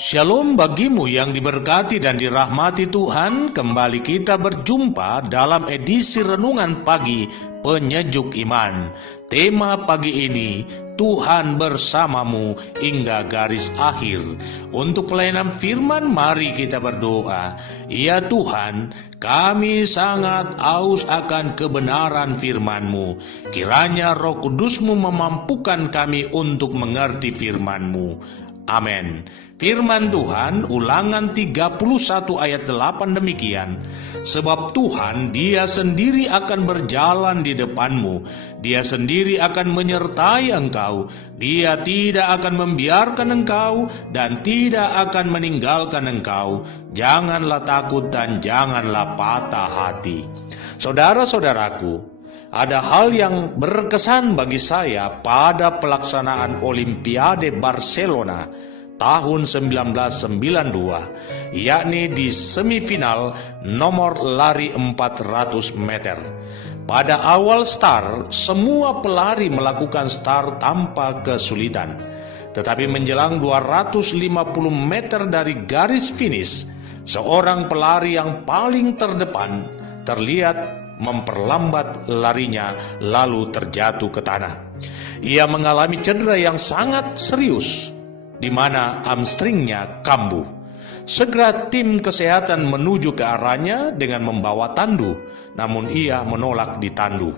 Shalom bagimu yang diberkati dan dirahmati Tuhan. Kembali kita berjumpa dalam edisi Renungan Pagi Penyejuk Iman. Tema pagi ini, Tuhan bersamamu hingga garis akhir. Untuk pelayanan firman, mari kita berdoa. Ya Tuhan, kami sangat haus akan kebenaran firman-Mu. Kiranya Roh Kudus-Mu memampukan kami untuk mengerti firman-Mu. Amin. Firman Tuhan, Ulangan 31 ayat 8 demikian. Sebab Tuhan, Dia sendiri akan berjalan di depanmu. Dia sendiri akan menyertai engkau. Dia tidak akan membiarkan engkau dan tidak akan meninggalkan engkau. Janganlah takut dan janganlah patah hati. Saudara-saudaraku, ada hal yang berkesan bagi saya pada pelaksanaan Olimpiade Barcelona tahun 1992, yakni di semifinal nomor lari 400 meter. Pada awal start, semua pelari melakukan start tanpa kesulitan. Tetapi menjelang 250 meter dari garis finish, seorang pelari yang paling terdepan terlihat memperlambat larinya lalu terjatuh ke tanah. Ia mengalami cedera yang sangat serius, di mana hamstringnya kambuh. Segera tim kesehatan menuju ke arahnya dengan membawa tandu, namun ia menolak ditandu.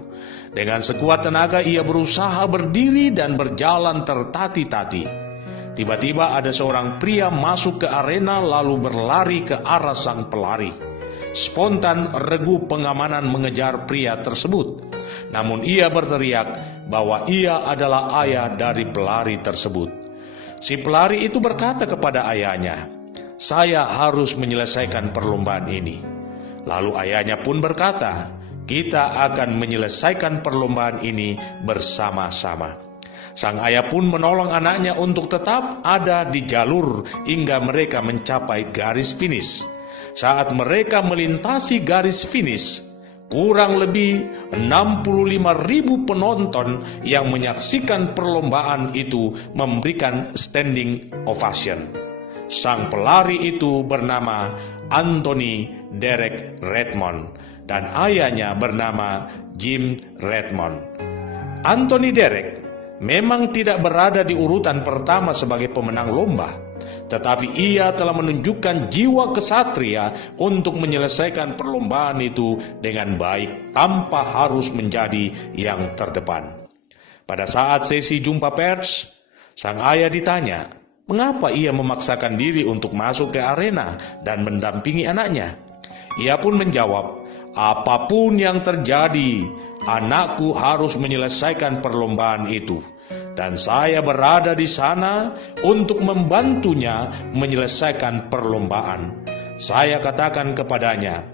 Dengan sekuat tenaga ia berusaha berdiri dan berjalan tertati-tati. Tiba-tiba ada seorang pria masuk ke arena lalu berlari ke arah sang pelari. Spontan regu pengamanan mengejar pria tersebut. Namun ia berteriak bahwa ia adalah ayah dari pelari tersebut. Si pelari itu berkata kepada ayahnya, "Saya harus menyelesaikan perlombaan ini." Lalu ayahnya pun berkata, "Kita akan menyelesaikan perlombaan ini bersama-sama." Sang ayah pun menolong anaknya untuk tetap ada di jalur hingga mereka mencapai garis finish. Saat mereka melintasi garis finish, kurang lebih 65.000 penonton yang menyaksikan perlombaan itu memberikan standing ovation. Sang pelari itu bernama Anthony Derek Redmond dan ayahnya bernama Jim Redmond. Anthony Derek memang tidak berada di urutan pertama sebagai pemenang lomba, tetapi ia telah menunjukkan jiwa kesatria untuk menyelesaikan perlombaan itu dengan baik tanpa harus menjadi yang terdepan. Pada saat sesi jumpa pers, sang ayah ditanya, mengapa ia memaksakan diri untuk masuk ke arena dan mendampingi anaknya. Ia pun menjawab, apapun yang terjadi, anakku harus menyelesaikan perlombaan itu. Dan saya berada di sana untuk membantunya menyelesaikan perlombaan. Saya katakan kepadanya,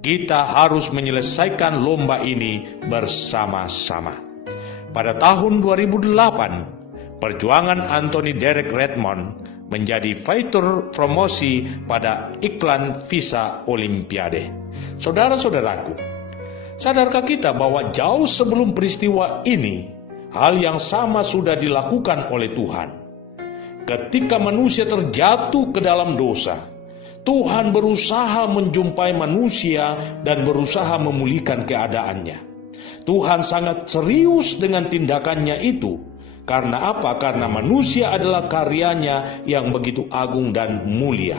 kita harus menyelesaikan lomba ini bersama-sama. Pada tahun 2008, perjuangan Anthony Derek Redmond menjadi fighter promosi pada iklan visa Olimpiade. Saudara-saudaraku, sadarkah kita bahwa jauh sebelum peristiwa ini, hal yang sama sudah dilakukan oleh Tuhan. Ketika manusia terjatuh ke dalam dosa, Tuhan berusaha menjumpai manusia dan berusaha memulihkan keadaannya. Tuhan sangat serius dengan tindakannya itu. Karena apa? Karena manusia adalah karyanya yang begitu agung dan mulia.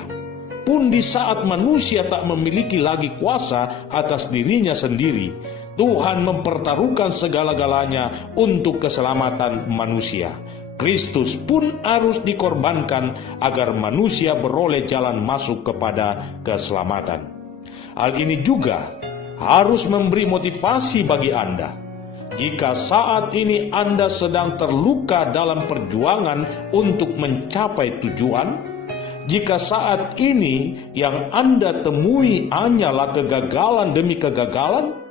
Pun di saat manusia tak memiliki lagi kuasa atas dirinya sendiri, Tuhan mempertaruhkan segala-galanya untuk keselamatan manusia. Kristus pun harus dikorbankan agar manusia beroleh jalan masuk kepada keselamatan. Hal ini juga harus memberi motivasi bagi Anda. Jika saat ini Anda sedang terluka dalam perjuangan untuk mencapai tujuan, jika saat ini yang Anda temui hanyalah kegagalan demi kegagalan,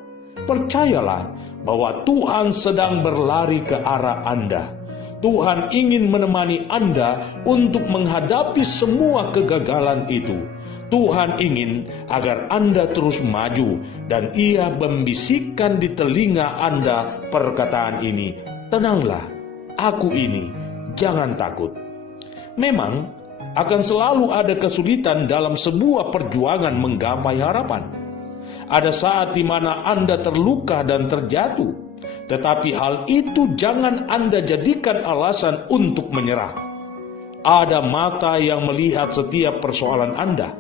percayalah bahwa Tuhan sedang berlari ke arah Anda. Tuhan ingin menemani Anda untuk menghadapi semua kegagalan itu. Tuhan ingin agar Anda terus maju dan Ia membisikkan di telinga Anda perkataan ini, tenanglah, aku ini, jangan takut. Memang Akan selalu ada kesulitan dalam sebuah perjuangan menggapai harapan. Ada saat di mana Anda terluka dan terjatuh, tetapi hal itu jangan Anda jadikan alasan untuk menyerah. Ada mata yang melihat setiap persoalan Anda,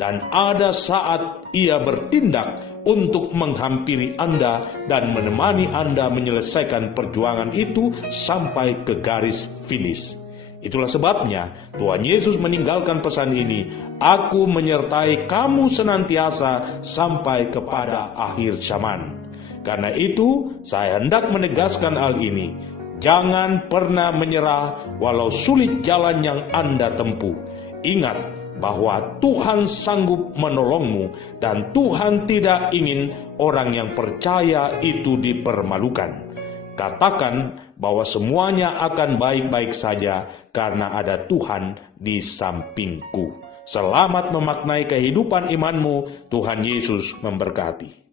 dan ada saat Ia bertindak untuk menghampiri Anda dan menemani Anda menyelesaikan perjuangan itu sampai ke garis finish. Itulah sebabnya Tuhan Yesus meninggalkan pesan ini, "Aku menyertai kamu senantiasa sampai kepada akhir zaman." Karena itu, saya hendak menegaskan hal ini. Jangan pernah menyerah walau sulit jalan yang Anda tempuh. Ingat bahwa Tuhan sanggup menolongmu dan Tuhan tidak ingin orang yang percaya itu dipermalukan. Katakan bahwa semuanya akan baik-baik saja karena ada Tuhan di sampingku. Selamat memaknai kehidupan imanmu. Tuhan Yesus memberkati.